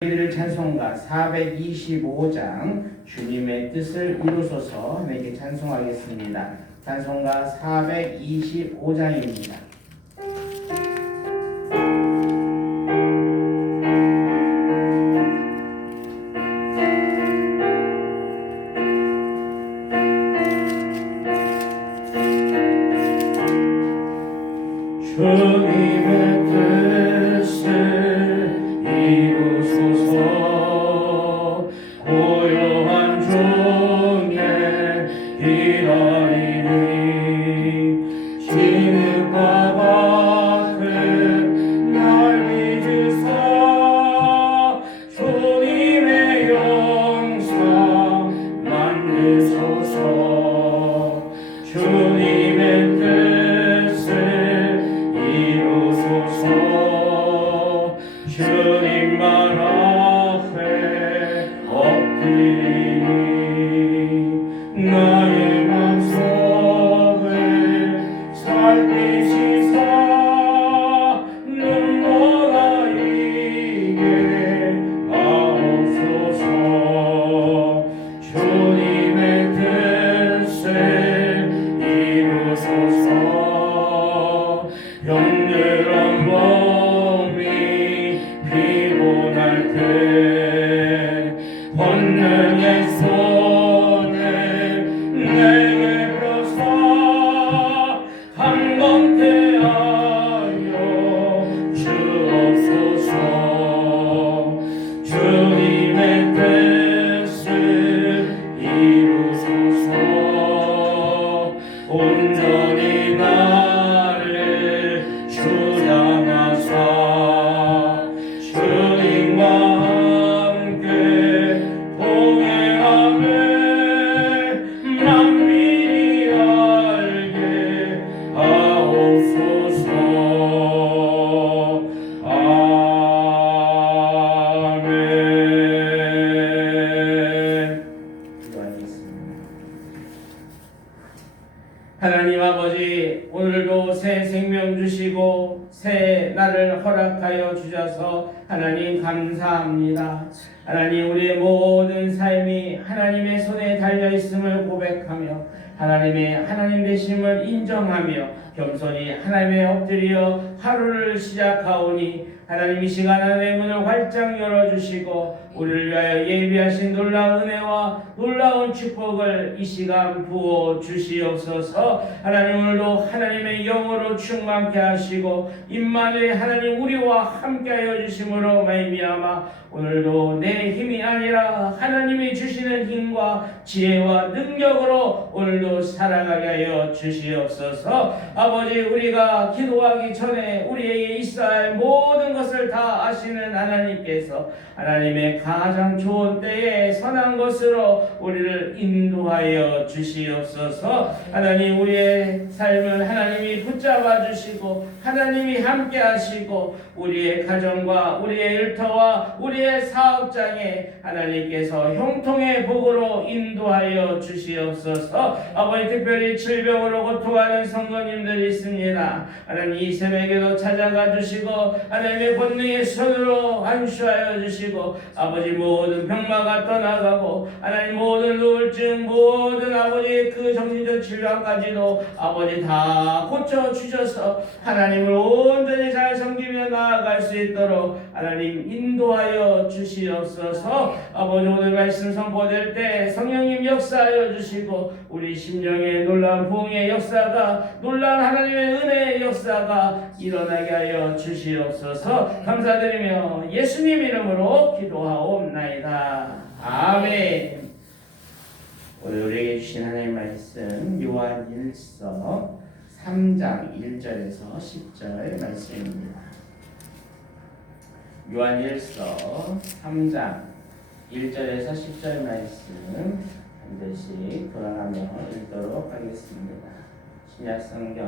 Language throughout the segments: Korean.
우리들 찬송가 425장 주님의 뜻을 이루소서 내게 찬송하겠습니다. 찬송가 425장입니다. 주님의 뜻을 이루소서. 고요한 종의 기다림이 진흙과 같은 날 믿으사 주님의 영상 만드소서. 주님의 뜻을 이루소서. 주님만 앞에 엎드리니 나의 맘속을 살피시사 눈보라이게 하옵소서. 주님의 뜻을 이루소서. 병들은 몸이 피곤할 때 권능의 손을 내게 펴사 감동케하여 주옵소서. 주님의 뜻을 이루소서. 온전히 나를 주장하사 주님과 함께 동행함을 만민이 알게 하옵소서. 아멘. 기도하겠습니다. 하나님 아버지, 오늘도 새 생명 주시고 새 날을 허락하여 주셔서 하나님 감사합니다. 하나님, 우리의 모든 삶이 하나님의 손에 달려있음을 고백하며 하나님의 하나님 되심을 인정하며 겸손히 하나님의 엎드려 하루를 시작하오니 하나님, 이 시간 하나님의 문을 활짝 열어주시고 우리를 위하여 예비하신 놀라운 은혜와 놀라운 축복을 이 시간 부어 주시옵소서. 하나님, 오늘도 하나님의 영으로 충만케 하시고 임마누엘 하나님 우리와 함께하여 주심으로 말미암아 오늘도 내 힘이 아니라 하나님이 주시는 힘과 지혜와 능력으로 오늘도 살아가게 하여 주시옵소서. 아버지, 우리가 기도하기 전에 우리에게 있어야 할 모든 것을 다 아시는 하나님께서 하나님의 가장 좋은 때에 선한 것으로 우리를 인도하여 주시옵소서. 하나님, 우리의 삶을 하나님이 붙잡아 주시고 하나님이 함께 하시고 우리의 가정과 우리의 일터와 우리의 사업장에 하나님께서 형통의 복으로 인도하여 주시옵소서. 아버지, 특별히 질병으로 고통하는 성도님들이 있습니다. 하나님, 이 새벽에도 찾아가 주시고 하나님의 권능의 손으로 안수하여 주시고 아버지, 모든 병마가 떠나가고 하나님 모든 우울증, 모든 아버지 그 정신적 질병까지도 아버지 다 고쳐 주셔서 하나님을 온전히 잘 섬기며 나아갈 수 있도록 하나님 인도하여 주시옵소서. 아버지, 오늘 말씀 선포될 때 성령님 역사하여 주시고 우리 심령의 놀라운 부흥의 역사가, 놀라운 하나님의 은혜의 역사가 일어나게 하여 주시옵소서. 감사드리며 예수님 이름으로 기도하옵나이다. 아멘. 오늘 우리에게 주신 하나님의 말씀 요한일서 3장 1절에서 10절 말씀입니다. 요한일서 3장 1절에서 10절 말씀 한 절씩 돌아가며 읽도록 하겠습니다. 신약성경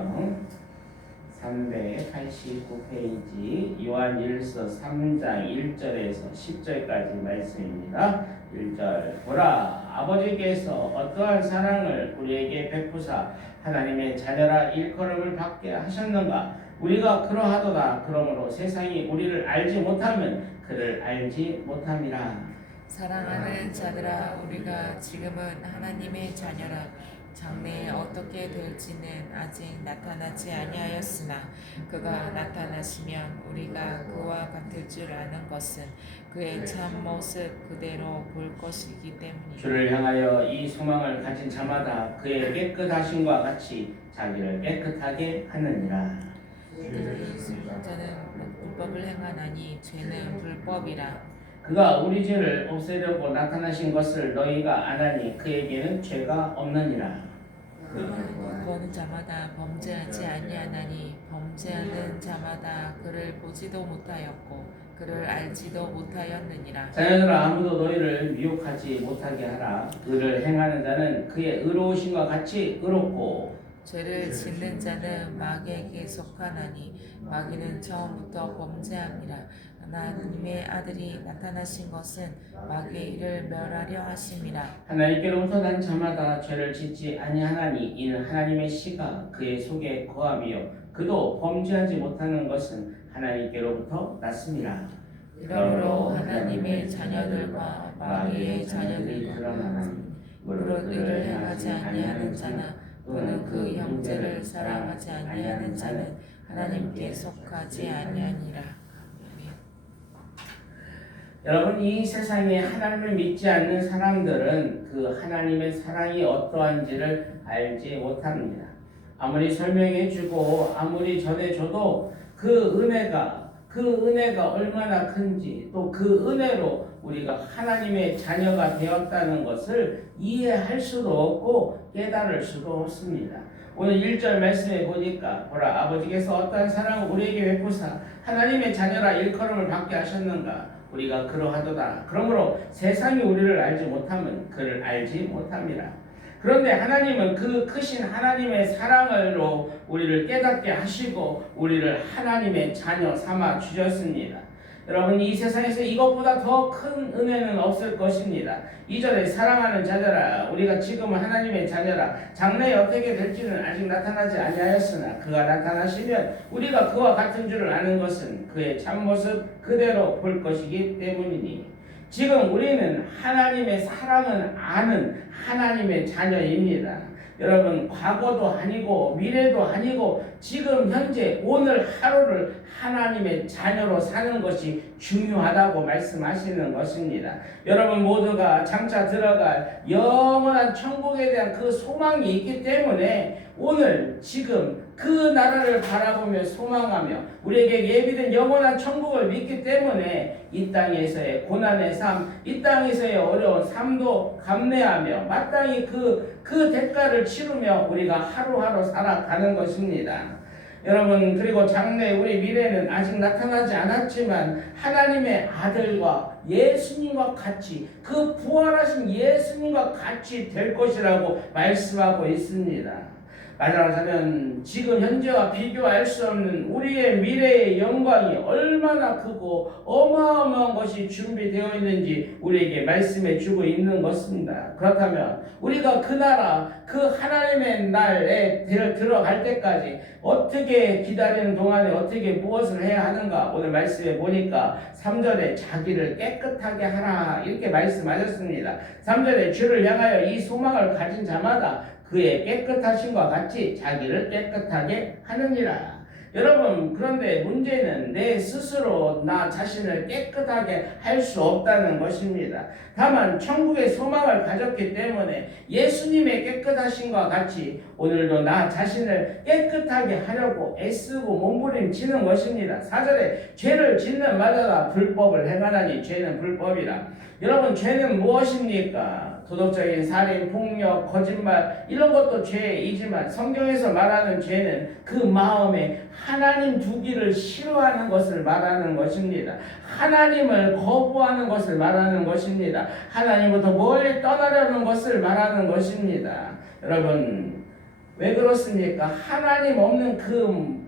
389페이지 요한일서 3장 1절에서 10절까지 말씀입니다. 1절, 보라, 아버지께서 어떠한 사랑을 우리에게 베푸사 하나님의 자녀라 일컬음을 받게 하셨는가. 우리가 그러하도다. 그러므로 세상이 우리를 알지 못하면 그를 알지 못함이라. 사랑하는 자들아, 우리가 지금은 하나님의 자녀라. 장래에 어떻게 될지는 아직 나타나지 아니하였으나 그가 나타나시면 우리가 그와 같을 줄 아는 것은 그의 참 모습 그대로 볼 것이기 때문이다. 주를 향하여 이 소망을 가진 자마다 그의 깨끗하심과 같이 자기를 깨끗하게 하느니라. 저는 불법을 행하나니 죄는 불법이라. 그가 우리 죄를 없애려고 나타나신 것을 너희가 아나니 그에게는 죄가 없느니라. 보는 자마다 범죄하지 아니하나니 범죄하는 자마다 그를 보지도 못하였고 그를 알지도 못하였느니라. 자녀들아, 아무도 너희를 미혹하지 못하게 하라. 그를 행하는 자는 그의 의로우심과 같이 의롭고 죄를 짓는 자는 마귀에게 속하나니 마귀는 처음부터 범죄함이라. 하나님의 아들이 나타나신 것은 마귀의 일을 멸하려 하심이라. 하나님께로부터 난 자마다 죄를 짓지 아니하나니 이는 하나님의 씨가 그의 속에 거함이요 그도 범죄하지 못하는 것은 하나님께로부터 났습니다. 이러므로 하나님의 자녀들과 마귀의 자녀들과 무릇 의를 행하지 아니하는 자나 또는 그 형제를 사랑하지 아니하는 자는 하나님께 속하지 아니하니라. 여러분, 이 세상에 하나님을 믿지 않는 사람들은 그 하나님의 사랑이 어떠한지를 알지 못합니다. 아무리 설명해주고 아무리 전해줘도 그 은혜가 얼마나 큰지 또 그 은혜로 우리가 하나님의 자녀가 되었다는 것을 이해할 수도 없고 깨달을 수도 없습니다. 오늘 1절 말씀에 보니까 보라, 아버지께서 어떠한 사랑을 우리에게 베푸사 하나님의 자녀라 일컬음을 받게 하셨는가. 우리가 그러하도다. 그러므로 세상이 우리를 알지 못하면 그를 알지 못함이라. 그런데 하나님은 그 크신 하나님의 사랑으로 우리를 깨닫게 하시고 우리를 하나님의 자녀 삼아 주셨습니다. 여러분, 이 세상에서 이것보다 더 큰 은혜는 없을 것입니다. 2절에 사랑하는 자들아, 우리가 지금은 하나님의 자녀라. 장래에 어떻게 될지는 아직 나타나지 아니하였으나 그가 나타나시면 우리가 그와 같은 줄을 아는 것은 그의 참모습 그대로 볼 것이기 때문이니 지금 우리는 하나님의 사랑은 아는 하나님의 자녀입니다. 여러분, 과거도 아니고 미래도 아니고 지금 현재 오늘 하루를 하나님의 자녀로 사는 것이 중요하다고 말씀하시는 것입니다. 여러분 모두가 장차 들어갈 영원한 천국에 대한 그 소망이 있기 때문에 오늘 지금 그 나라를 바라보며 소망하며 우리에게 예비된 영원한 천국을 믿기 때문에 이 땅에서의 고난의 삶, 이 땅에서의 어려운 삶도 감내하며 마땅히 그 대가를 치르며 우리가 하루하루 살아가는 것입니다. 여러분, 그리고 장래 우리 미래는 아직 나타나지 않았지만 하나님의 아들과 예수님과 같이 그 부활하신 예수님과 같이 될 것이라고 말씀하고 있습니다. 말하자면 지금 현재와 비교할 수 없는 우리의 미래의 영광이 얼마나 크고 어마어마한 것이 준비되어 있는지 우리에게 말씀해 주고 있는 것입니다. 그렇다면 우리가 그 나라, 그 하나님의 날에 들어갈 때까지 어떻게 기다리는 동안에 어떻게 무엇을 해야 하는가? 오늘 말씀해 보니까 3절에 자기를 깨끗하게 하라 이렇게 말씀하셨습니다. 3절에 주를 향하여 이 소망을 가진 자마다 그의 깨끗하심과 같이 자기를 깨끗하게 하느니라. 여러분, 그런데 문제는 내 스스로 나 자신을 깨끗하게 할 수 없다는 것입니다. 다만 천국의 소망을 가졌기 때문에 예수님의 깨끗하심과 같이 오늘도 나 자신을 깨끗하게 하려고 애쓰고 몸부림치는 것입니다. 4절에 죄를 짓는 마다다 불법을 행하나니 죄는 불법이라. 여러분, 죄는 무엇입니까? 도덕적인 살인, 폭력, 거짓말 이런 것도 죄이지만 성경에서 말하는 죄는 그 마음에 하나님 두기를 싫어하는 것을 말하는 것입니다. 하나님을 거부하는 것을 말하는 것입니다. 하나님부터 멀리 떠나려는 것을 말하는 것입니다. 여러분, 왜 그렇습니까? 하나님 없는 그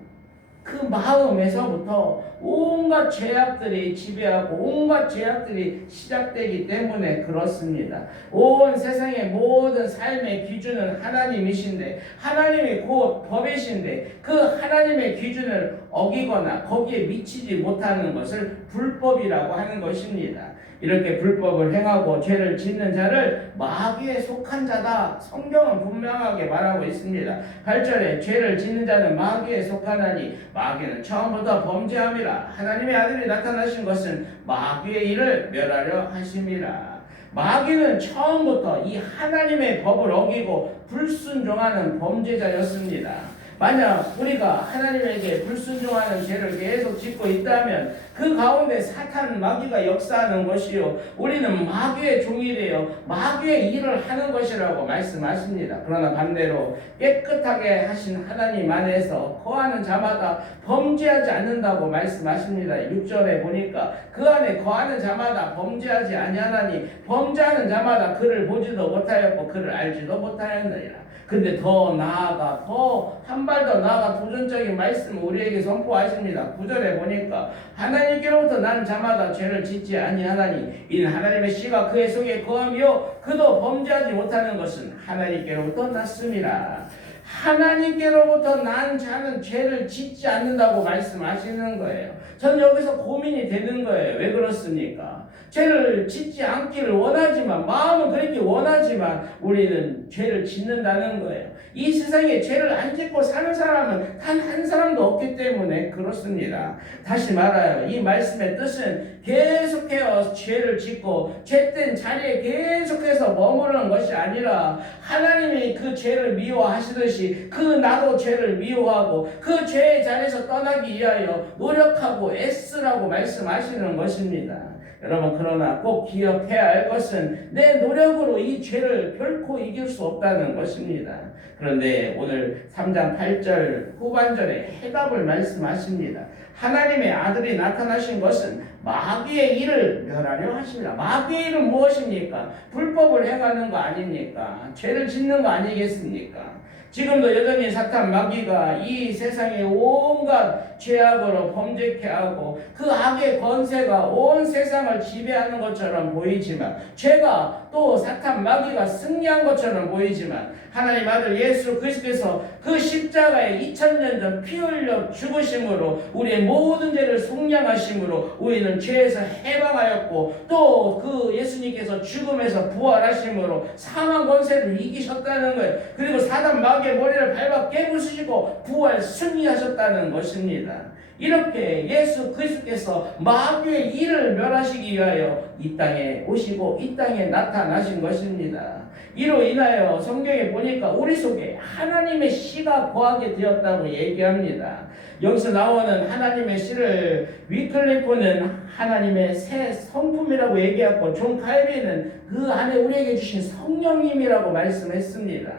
그 마음에서부터 온갖 죄악들이 지배하고 온갖 죄악들이 시작되기 때문에 그렇습니다. 온 세상의 모든 삶의 기준은 하나님이신데, 하나님이 곧 법이신데, 그 하나님의 기준을 어기거나 거기에 미치지 못하는 것을 불법이라고 하는 것입니다. 이렇게 불법을 행하고 죄를 짓는 자를 마귀에 속한 자다. 성경은 분명하게 말하고 있습니다. 8절에 죄를 짓는 자는 마귀에 속하나니 마귀는 처음부터 범죄함이라. 하나님의 아들이 나타나신 것은 마귀의 일을 멸하려 하심이라. 마귀는 처음부터 이 하나님의 법을 어기고 불순종하는 범죄자였습니다. 만약 우리가 하나님에게 불순종하는 죄를 계속 짓고 있다면 그 가운데 사탄 마귀가 역사하는 것이요, 우리는 마귀의 종이 되어 마귀의 일을 하는 것이라고 말씀하십니다. 그러나 반대로 깨끗하게 하신 하나님 안에서 거하는 자마다 범죄하지 않는다고 말씀하십니다. 6절에 보니까 그 안에 거하는 자마다 범죄하지 아니하나니 범죄하는 자마다 그를 보지도 못하였고 그를 알지도 못하였느니라. 근데 더 나아가, 더 한 발 더 나아가 도전적인 말씀을 우리에게 선포하십니다. 9절에 보니까 하나님께로부터 난 자마다 죄를 짓지 아니하나니 이는 하나님의 씨가 그의 속에 거하며 그도 범죄하지 못하는 것은 하나님께로부터 났음이라. 하나님께로부터 난 자는 죄를 짓지 않는다고 말씀하시는 거예요. 저는 여기서 고민이 되는 거예요. 왜 그렇습니까? 죄를 짓지 않기를 원하지만, 마음은 그렇게 원하지만 우리는 죄를 짓는다는 거예요. 이 세상에 죄를 안 짓고 사는 사람은 단 한 사람도 없기 때문에 그렇습니다. 다시 말하여 이 말씀의 뜻은 계속해서 죄를 짓고 죄된 자리에 계속해서 머무르는 것이 아니라 하나님이 그 죄를 미워하시듯이 그 나도 죄를 미워하고 그 죄의 자리에서 떠나기 위하여 노력하고 애쓰라고 말씀하시는 것입니다. 여러분, 그러나 꼭 기억해야 할 것은 내 노력으로 이 죄를 결코 이길 수 없다는 것입니다. 그런데 오늘 3장 8절 후반절에 해답을 말씀하십니다. 하나님의 아들이 나타나신 것은 마귀의 일을 멸하려 하십니다. 마귀의 일은 무엇입니까? 불법을 행하는 거 아닙니까? 죄를 짓는 거 아니겠습니까? 지금도 여전히 사탄 마귀가 이 세상에 온갖 죄악으로 범죄케 하고 그 악의 권세가 온 세상을 지배하는 것처럼 보이지만, 죄가 또 사탄 마귀가 승리한 것처럼 보이지만, 하나님 아들 예수 그리스도께서 그 십자가에 2000년 전 피 흘려 죽으심으로 우리의 모든 죄를 속량하심으로 우리는 죄에서 해방하였고, 또 그 예수님께서 죽음에서 부활하심으로 사망 권세를 이기셨다는 거예요. 그리고 사단 마귀의 머리를 밟아 깨부수시고 부활 승리하셨다는 것입니다. 이렇게 예수 그리스도께서 마귀의 일을 멸하시기 위하여 이 땅에 오시고 이 땅에 나타나신 것입니다. 이로 인하여 성경에 보니까 우리 속에 하나님의 씨가 거하게 되었다고 얘기합니다. 여기서 나오는 하나님의 씨를 위클리프는 하나님의 새 성품이라고 얘기하고 존 칼빈은 그 안에 우리에게 주신 성령님이라고 말씀했습니다.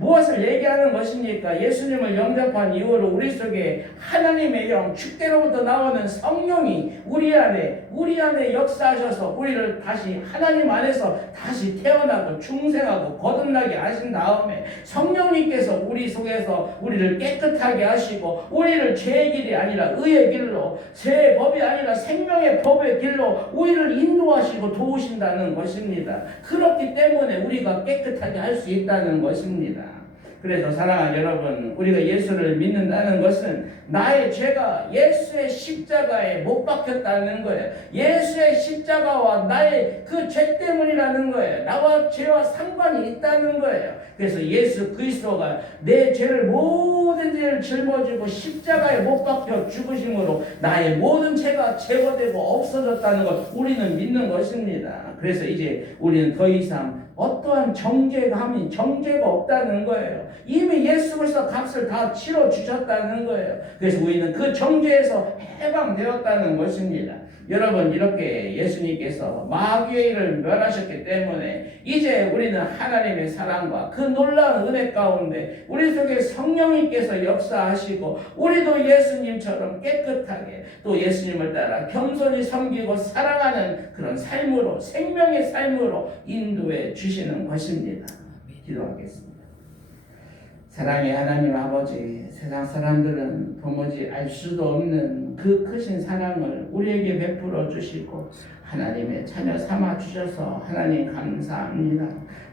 무엇을 얘기하는 것입니까? 예수님을 영접한 이후로 우리 속에 하나님의 영, 주께로부터 나오는 성령이 우리 안에 역사하셔서 우리를 다시 하나님 안에서 다시 태어나고 중생하고 거듭나게 하신 다음에 성령님께서 우리 속에서 우리를 깨끗하게 하시고 우리를 죄의 길이 아니라 의의 길로, 죄의 법이 아니라 생명의 법의 길로 우리를 인도하시고 도우신다는 것입니다. 그렇기 때문에 우리가 깨끗하게 할 수 있다는 것입니다. 그래서 사랑하는 여러분, 우리가 예수를 믿는다는 것은 나의 죄가 예수의 십자가에 못 박혔다는 거예요. 예수의 십자가와 나의 그 죄 때문이라는 거예요. 나와 죄와 상관이 있다는 거예요. 그래서 예수 그리스도가 내 죄를, 모든 죄를 짊어지고 십자가에 못 박혀 죽으심으로 나의 모든 죄가 제거되고 없어졌다는 것 우리는 믿는 것입니다. 그래서 이제 우리는 더 이상 어떠한 정죄가 없다는 거예요. 이미 예수 그리스도 값을 다 치러 주셨다는 거예요. 그래서 우리는 그 정죄에서 해방되었다는 것입니다. 여러분, 이렇게 예수님께서 마귀의 일을 멸하셨기 때문에 이제 우리는 하나님의 사랑과 그 놀라운 은혜 가운데 우리 속에 성령님께서 역사하시고 우리도 예수님처럼 깨끗하게 또 예수님을 따라 겸손히 섬기고 사랑하는 그런 삶으로, 생명의 삶으로 인도해 주시는 것입니다. 기도하겠습니다. 사랑의 하나님 아버지, 세상 사람들은 도무지 알 수도 없는 그 크신 사랑을 우리에게 베풀어 주시고 하나님의 자녀 삼아 주셔서 하나님 감사합니다.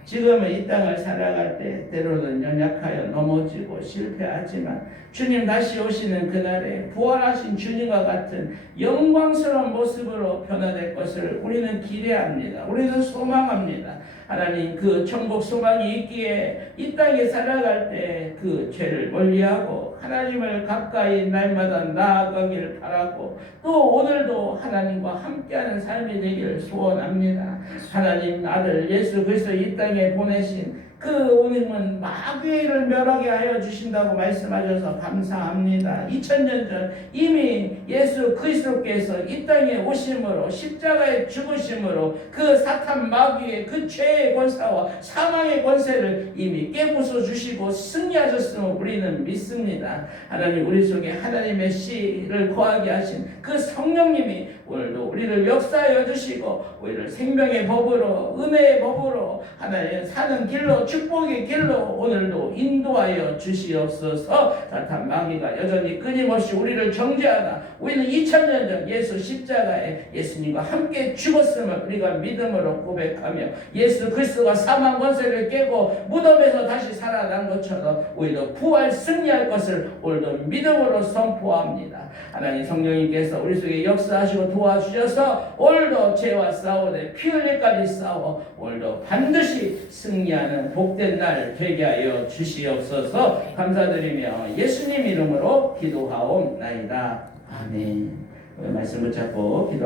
지금은 이 땅을 살아갈 때 때로는 연약하여 넘어지고 실패하지만 주님 다시 오시는 그날에 부활하신 주님과 같은 영광스러운 모습으로 변화될 것을 우리는 기대합니다. 우리는 소망합니다. 하나님 그 천국 소망이 있기에 이 땅에 살아갈 때 그 죄를 멀리하고 하나님을 가까이 날마다 나아가기를 바라고 또 오늘도 하나님과 함께하는 삶이 되기를 소원합니다. 하나님 아들 예수 그리스도 이 땅에 보내신 그 오님은 마귀를 멸하게 하여 주신다고 말씀하셔서 감사합니다. 2000년 전 이미 예수 그리스도께서 이 땅에 오심으로 십자가에 죽으심으로 그 사탄 마귀의 그 죄의 권사와 사망의 권세를 이미 깨부숴 주시고 승리하셨음을 우리는 믿습니다. 하나님 우리 속에 하나님의 씨를 거하게 하신 그 성령님이 오늘도 우리를 역사하여 주시고 우리를 생명의 법으로 은혜의 법으로 하나님 사는 길로 축복의 길로 오늘도 인도하여 주시옵소서. 사탄 마귀가 여전히 끊임없이 우리를 정죄하나 우리는 2000년 전 예수 십자가에 예수님과 함께 죽었음을 우리가 믿음으로 고백하며 예수 그리스도가 사망 권세를 깨고 무덤에서 다시 살아난 것처럼 우리도 부활 승리할 것을 오늘도 믿음으로 선포합니다. 하나님 성령님께서 우리 속에 역사하시고 도와주셔서 오늘도 죄와 싸우되 피 흘릴까지 싸워 오늘도 반드시 승리하는 복된 날 되게 하여 주시옵소서. 감사드리며 예수님 이름으로 기도하옵나이다. 아멘. 말씀 붙잡고 기도